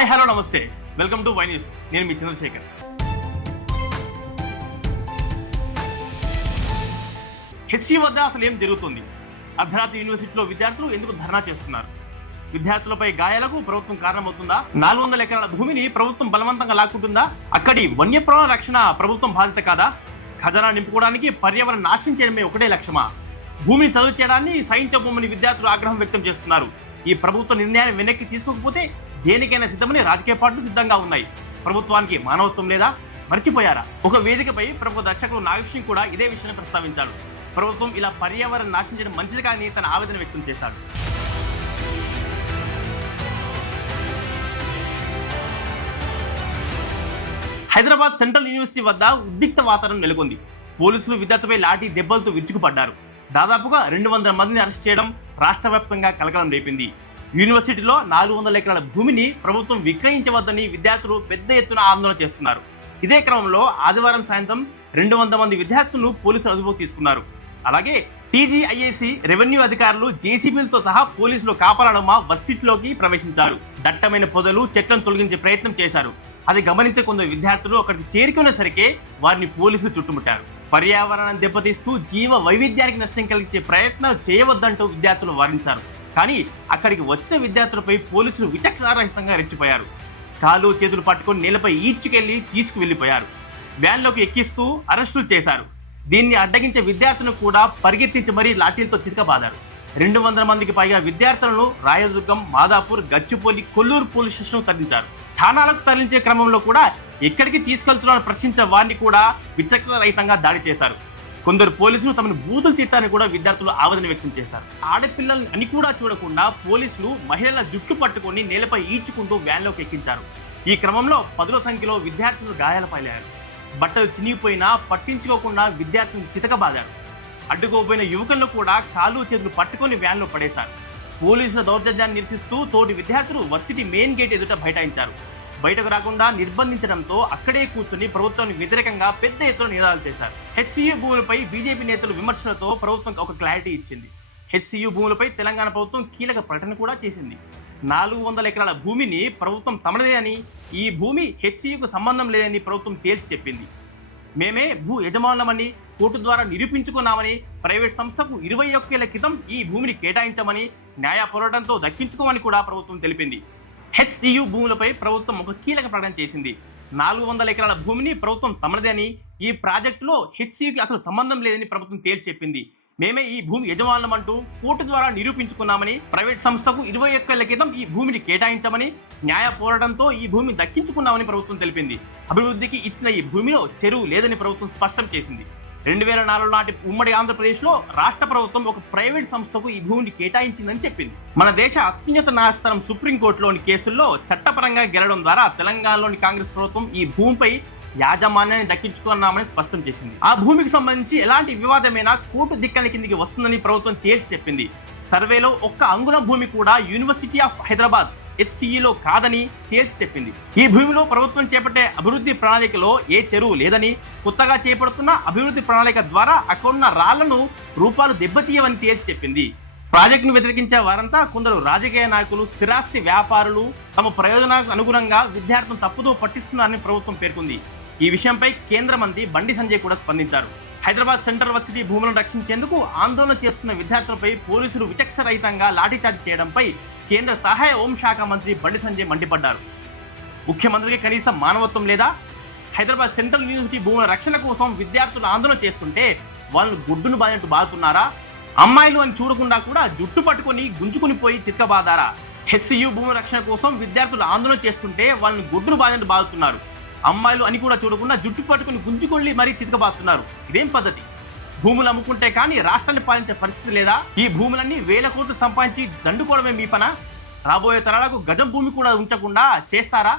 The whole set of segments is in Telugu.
హాయ్ హలో నమస్తే. వెల్కమ్ టు వై న్యూస్ నేను మీ చంద్రశేఖర్. హెచ్సి వద్ద అసలు ఏం జరుగుతుంది? అర్ధరాత్రి యూనివర్సిటీలో విద్యార్థులు ఎందుకు ధర్నా చేస్తున్నారు? విద్యార్థులపై గాయాలకు ప్రభుత్వం కారణమవుతుందా? నాలుగు వందల ఎకరాల భూమిని ప్రభుత్వం బలవంతంగా లాక్కుంటుందా? అక్కడి వన్యప్రాణ రక్షణ ప్రభుత్వం బాధ్యత కాదా? ఖజానా నింపుకోవడానికి పర్యావరణ నాశనం చేయడమే ఒకటే లక్ష్యమా? భూమిని చదువు చేయడాన్ని సహించబోమని విద్యార్థులు ఆగ్రహం వ్యక్తం చేస్తున్నారు. ఈ ప్రభుత్వ నిర్ణయాన్ని వెనక్కి తీసుకోకపోతే దేనికైనా సిద్ధమని రాజకీయ పార్టీలు సిద్ధంగా ఉన్నాయి. ప్రభుత్వానికి మానవత్వం లేదా? మర్చిపోయారా? ఒక వేదికపై ప్రముఖ దర్శకుడు నాగేశ్వరం కూడా ఇదే విషయాన్ని ప్రస్తావించాడు. ప్రభుత్వం ఇలా పర్యావరణం నాశించడం మంచిది కానీ తన ఆవేదన వ్యక్తం చేశాడు. హైదరాబాద్ సెంట్రల్ యూనివర్సిటీ వద్ద ఉద్రిక్త వాతావరణం నెలకొంది. పోలీసులు విద్యార్థిపై లాఠీ దెబ్బలతో విరుచుకుపడ్డారు. దాదాపుగా రెండు వందల మందిని అరెస్ట్ చేయడం రాష్ట్ర వ్యాప్తంగా కలకలం రేపింది. యూనివర్సిటీలో నాలుగు వందల ఎకరాల భూమిని ప్రభుత్వం విక్రయించవద్దని విద్యార్థులు పెద్ద ఎత్తున ఆందోళన చేస్తున్నారు. ఇదే క్రమంలో ఆదివారం సాయంత్రం రెండు వందల మంది విద్యార్థులను పోలీసులు అదుపులోకి తీసుకున్నారు. అలాగే టీజీఐఏసీ రెవెన్యూ అధికారులు జేసీబీలతో సహా పోలీసులు కాపాలడమా వర్సిటీలోకి ప్రవేశించారు. దట్టమైన పొదలు చెట్లను తొలగించే ప్రయత్నం చేశారు. అది గమనించే కొందరు విద్యార్థులు అక్కడికి చేరుకునేసరికే వారిని పోలీసులు చుట్టుముట్టారు. పర్యావరణం దెబ్బతీస్తూ జీవ వైవిధ్యానికి నష్టం కలిగించే ప్రయత్నాలు చేయవద్దంటూ విద్యార్థులు వారించారు. కానీ అక్కడికి వచ్చిన విద్యార్థులపై పోలీసులు విచక్షణారహితంగా రెచ్చిపోయారు. కాలు చేతులు పట్టుకొని నేలపై ఈడ్చుకెళ్ళి తీసుకువెళ్ళిపోయారు వ్యాన్లోకి ఎక్కిస్తూ అరెస్టులు చేశారు. దీన్ని అడ్డగించే విద్యార్థులను కూడా పరిగెత్తించి మరీ లాఠీలతో చితకబాదారు. రెండు వందల మందికి పైగా విద్యార్థులను రాయదుర్గం మాదాపూర్ గచ్చిపోలి కొల్లూరు పోలీస్ స్టేషన్ తరలించారు. ఠాణాలకు తరలించే క్రమంలో కూడా ఎక్కడికి తీసుకెళ్తున్నారని ప్రశ్నించే వారిని కూడా విచక్షణ రహితంగా దాడి చేశారు. కొందరు పోలీసులు తమను బూతులు తిట్టారని కూడా విద్యార్థులు ఆవేదన వ్యక్తం చేశారు. ఆడపిల్లల్ని అని కూడా చూడకుండా పోలీసులు మహిళల జుట్టు పట్టుకొని నేలపై ఈడ్చుకుంటూ వ్యాన్లోకి ఎక్కించారు. ఈ క్రమంలో పదుల సంఖ్యలో విద్యార్థులు గాయాలపాలయ్యారు బట్టలు చినిగిపోయినా పట్టించుకోకుండా విద్యార్థులు చితకబాదారు. అడ్డుకోపోయిన యువకులను కూడా కాళ్ళు చేతులు పట్టుకొని వ్యాన్లో పడేశారు. పోలీసుల దౌర్జన్యాన్ని నిరసిస్తూ తోటి విద్యార్థులు వర్సిటీ మెయిన్ గేట్ ఎదుట బైఠాయించారు. బయటకు రాకుండా నిర్బంధించడంతో అక్కడే కూర్చుని ప్రభుత్వానికి వ్యతిరేకంగా పెద్ద ఎత్తున నినాదాలు చేశారు. హెచ్సియు భూములపై బీజేపీ నేతలు విమర్శలతో ప్రభుత్వం ఒక క్లారిటీ ఇచ్చింది. హెచ్సియు భూములపై తెలంగాణ ప్రభుత్వం కీలక ప్రకటన కూడా చేసింది. నాలుగు వందల ఎకరాల భూమిని ప్రభుత్వం తమదే అని ఈ భూమి హెచ్సియుకు సంబంధం లేదని ప్రభుత్వం తేల్చి చెప్పింది. మేమే భూ యజమానులమని కోర్టు ద్వారా నిరూపించుకున్నామని ప్రైవేట్ సంస్థకు ఇరవై ఒక్కేళ్ళ క్రితం ఈ భూమిని కేటాయించమని న్యాయ పోరాటంతో దక్కించుకోమని కూడా ప్రభుత్వం తెలిపింది. హెచ్సియు భూములపై ప్రభుత్వం ఒక కీలక ప్రకటన చేసింది. నాలుగు వందల ఎకరాల భూమిని ప్రభుత్వం తమదే అని ఈ ప్రాజెక్టులో హెచ్సియుకి అసలు సంబంధం లేదని ప్రభుత్వం తేల్చి చెప్పింది. మేమే ఈ భూమి యజమానులం అంటూ కోర్టు ద్వారా నిరూపించుకున్నామని ప్రైవేట్ సంస్థకు ఇరవై ఒక్కేళ్ళ క్రితం ఈ భూమిని కేటాయించమని న్యాయ పోరాటంతో ఈ భూమిని దక్కించుకున్నామని ప్రభుత్వం తెలిపింది. అభివృద్ధికి ఇచ్చిన ఈ భూమిలో చెరువు లేదని ప్రభుత్వం స్పష్టం చేసింది. రెండు వేల నాలుగు నాటి ఉమ్మడి ఆంధ్రప్రదేశ్లో రాష్ట్ర ప్రభుత్వం ఒక ప్రైవేట్ సంస్థకు ఈ భూమిని కేటాయించిందని చెప్పింది. మన దేశ అత్యున్నత న్యాయస్థానం సుప్రీంకోర్టులోని కేసుల్లో చట్టపరంగా గెలడం ద్వారా తెలంగాణలోని కాంగ్రెస్ ప్రభుత్వం ఈ భూమిపై యాజమాన్యాన్ని దక్కించుకున్నామని స్పష్టం చేసింది. ఆ భూమికి సంబంధించి ఎలాంటి వివాదమైనా కోర్టు దిక్కల కిందికి వస్తుందని ప్రభుత్వం తేల్చి చెప్పింది. సర్వేలో ఒక్క అంగుళం భూమి కూడా యూనివర్సిటీ ఆఫ్ హైదరాబాద్ ఎస్సీఈలో కాదని తేల్చి చెప్పింది. ఈ భూమిలో ప్రభుత్వం చేపట్టే అభివృద్ధి ప్రణాళికలో ఏ చెరువు లేదని కొత్తగా చేపడుతున్న అభివృద్ధి ప్రణాళిక ద్వారా అక్కడున్న రాళ్ళను రూపాలు దెబ్బతీయవని తేల్చి చెప్పింది. ప్రాజెక్టును వ్యతిరేకించే వారంతా కొందరు రాజకీయ నాయకులు స్థిరాస్తి వ్యాపారులు తమ ప్రయోజనాలకు అనుగుణంగా విద్యార్థులను తప్పుదో పట్టిస్తున్నారని ప్రభుత్వం పేర్కొంది. ఈ విషయంపై కేంద్ర మంత్రి బండి సంజయ్ కూడా స్పందించారు. హైదరాబాద్ సెంట్రల్ వర్సిటీ భూములను రక్షించేందుకు ఆందోళన చేస్తున్న విద్యార్థులపై పోలీసులు విచక్షరహితంగా లాఠీచార్జ్ చేయడంపై కేంద్ర సహాయ హోంశాఖ మంత్రి బండి సంజయ్ మండిపడ్డారు. ముఖ్యమంత్రికి కనీసం మానవత్వం లేదా? హైదరాబాద్ సెంట్రల్ యూనివర్సిటీ భూముల రక్షణ కోసం విద్యార్థులు ఆందోళన చేస్తుంటే వాళ్ళు గుడ్డును బాధినట్టు బాగుతున్నారా అమ్మాయిలు అని చూడకుండా కూడా జుట్టు పట్టుకొని గుంజుకుని పోయి చిక్కబాదారా? హెచ్సియు భూముల రక్షణ కోసం విద్యార్థులు ఆందోళన చేస్తుంటే వాళ్ళని గుడ్డును బాధినట్టు బాదుతున్నారు అమ్మాయిలు అని కూడా చూడకుండా జుట్టు పట్టుకుని గుంజుకొని మరీ చితకబాస్తున్నారు ఇదేం పద్ధతి? భూములు అమ్ముకుంటే కానీ రాష్ట్రాన్ని పాలించే పరిస్థితి లేదా? ఈ భూములన్నీ వేల కోట్లు సంపాదించి దండుకోవడమే మీ పన? రాబోయే తరాలకు గజం భూమి కూడా ఉంచకుండా చేస్తారా?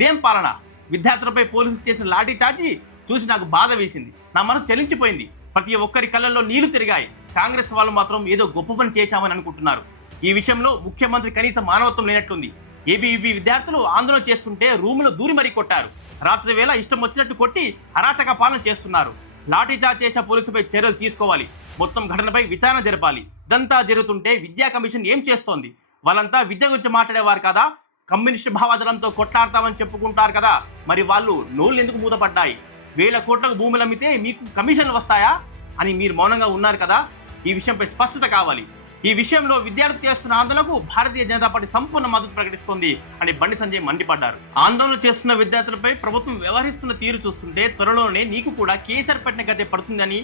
దేం పాలన? విద్యార్థులపై పోలీసులు చేసిన లాఠీ చార్జీ చూసి నాకు బాధ వేసింది. నా మనసు చెలించిపోయింది. ప్రతి ఒక్కరి కళ్ళల్లో నీళ్ళు తిరిగాయి. కాంగ్రెస్ వాళ్ళు మాత్రం ఏదో గొప్ప పని చేశామని అనుకుంటున్నారు. ఈ విషయంలో ముఖ్యమంత్రి కనీస మానవత్వం లేనట్లుంది. ఏబీవీపీ విద్యార్థులు ఆందోళన చేస్తుంటే రూములు దూరి మరీ కొట్టారు. రాత్రి వేళ ఇష్టం వచ్చినట్టు కొట్టి అరాచక పాలన చేస్తున్నారు. లాఠీచార్జ్ చేసిన పోలీసుపై చర్యలు తీసుకోవాలి. మొత్తం ఘటనపై విచారణ జరపాలి. ఇదంతా జరుగుతుంటే విద్యా కమిషన్ ఏం చేస్తోంది? వాళ్ళంతా విద్య గురించి మాట్లాడేవారు కదా? కమ్యూనిస్ట్ భావజలంతో కొట్లాడతామని చెప్పుకుంటారు కదా? మరి వాళ్ళు నోళ్ళు ఎందుకు మూతపడ్డాయి? వేల కోట్లకు భూములు అమ్మితే మీకు కమిషన్లు వస్తాయా? అని మీరు మౌనంగా ఉన్నారు కదా? ఈ విషయంపై స్పష్టత కావాలి. ఈ విషయంలో విద్యార్థి చేస్తున్న ఆందోళనకు భారతీయ జనతా పార్టీ సంపూర్ణ మద్దతు ప్రకటిస్తోంది అని బండి సంజయ్ మండిపడ్డారు. ఆందోళన చేస్తున్న విద్యార్థులపై ప్రభుత్వం వ్యవహరిస్తున్న తీరు చూస్తుంటే త్వరలోనే నీకు కూడా కేసీఆర్ పెట్టిన గతే పడుతుందని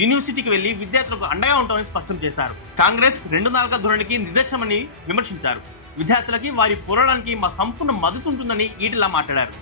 యూనివర్సిటీకి వెళ్ళి విద్యార్థులకు అండగా ఉంటామని స్పష్టం చేశారు. కాంగ్రెస్ రెండు నాలుగ ధోరణికి నిదర్శనమని విమర్శించారు. విద్యార్థులకి వారి పోరాటానికి మా సంపూర్ణ మద్దతు ఉంటుందని ఈటలా మాట్లాడారు.